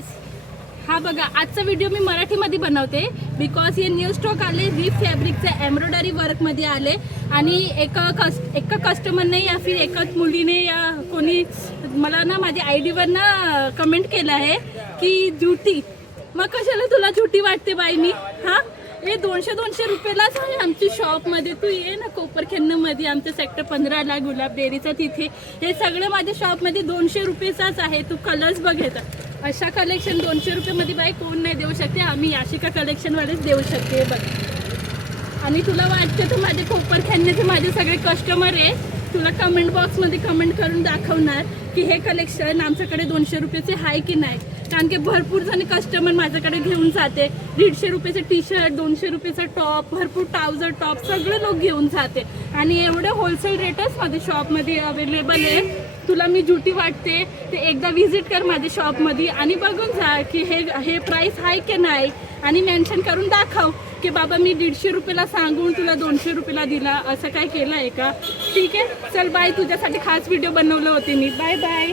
Guys, हा बघा आजचा व्हिडिओ मी मराठीमध्ये बनवते बिकॉज हे न्यू स्टॉक आले वीफ फॅब्रिकचे एम्ब्रॉयडरी वर्कमध्ये आले आणि एका कस्टमरने या फिर एकाच मुलीने या कोणी मला ना माझ्या आयडीवर ना कमेंट केलं आहे की जुटी, मग कशाला तुला जुटी वाटते बाई मी हां हे 200 रुपयालाच आहे आमची शॉपमध्ये. तू ये ना कोपरखेन्नमध्ये आमच्या सेक्टर 15ला गुलाब डेअरीचा तिथे हे सगळं माझ्या शॉपमध्ये 200 रुपयेचाच आहे. तू कलर्स बघ येतात अशा कलेक्शन 200 रुपयामध्ये बाई कोण नाही देऊ शकते, आम्ही याशिका कलेक्शनवालेच देऊ शकते बघ. आणि तुला वाटतं तर माझे कोपरखेन्नेचे माझे सगळे कस्टमर आहे, तुला कमेंट बॉक्समध्ये कमेंट करून दाखवणार की हे कलेक्शन आमच्याकडे 200 रुपयाचे आहे की नाही. कारण की भरपूर जण कस्टमर माझ्याकडे घेऊन जाते 150 रुपयाचे टी शर्ट, 200 रुपयाचा टॉप, भरपूर ट्राउझर टॉप सगळे लोक घेऊन जाते आणि एवढे होलसेल रेटच माझ्या शॉपमध्ये अवेलेबल आहे. तुला मी जुटी वाटते ते एकदा व्हिजिट कर माझ्या शॉपमध्ये आणि बघून जा की हे प्राईस आहे की नाही आणि मेन्शन करून दाखव की बाबा मी 150 रुपयाला सांगून तुला 200 रुपयाला दिला, असं काय केलं आहे का. ठीक आहे चल बाय, तुझ्यासाठी खास व्हिडिओ बनवलं होते मी. Bye bye.